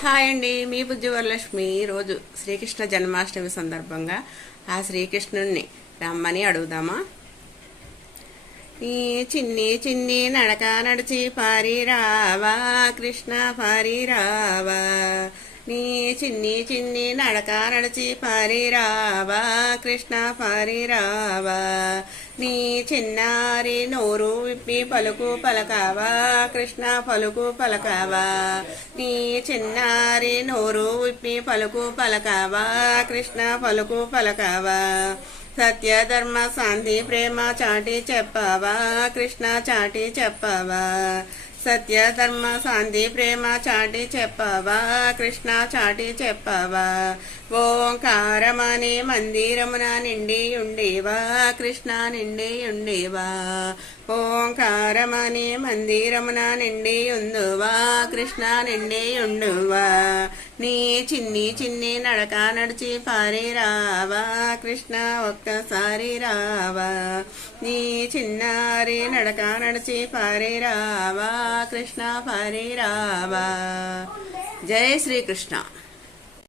Hi అండి, మీ బుజ్జి వరలక్ష్మి. ఈరోజు శ్రీకృష్ణ జన్మాష్టమి సందర్భంగా ఆ శ్రీకృష్ణుణ్ణి రమ్మని అడుగుదామా? ఈ చిన్ని చిన్ని నడక నడిచి పారిరావా కృష్ణ పారిరావా, నీ చిన్ని చిన్ని నడక నడిచి పారిరావా కృష్ణ పారిరావా, నీ చిన్నారి నోరు విప్పి పలుకు పలకావా కృష్ణ పలుకు పలకావా, నీ చిన్నారి నోరు విప్పి పలుకు పలకావా కృష్ణ పలుకు పలకావా, సత్య ధర్మ శాంతి ప్రేమ చాటి చెప్పవా కృష్ణ చాటి చెప్పవా, సత్య ధర్మ శాంతి ప్రేమ చాటి చెప్పవా కృష్ణ చాటి చెప్పవా, ఓంకారమనే మందిరమున నిండి ఉండేవా కృష్ణ నిండి ఉండేవా, ఓంకారమనే మందిరమున నిండి ఉందువా కృష్ణ నిండి ఉండువా, నీ చిన్ని చిన్ని నడక నడిచి పారిరావా కృష్ణ ఒక్కసారి రావా, నీ చిన్నారి నడక నడిచి పారిరావా కృష్ణ పారిరావా. జై శ్రీకృష్ణ.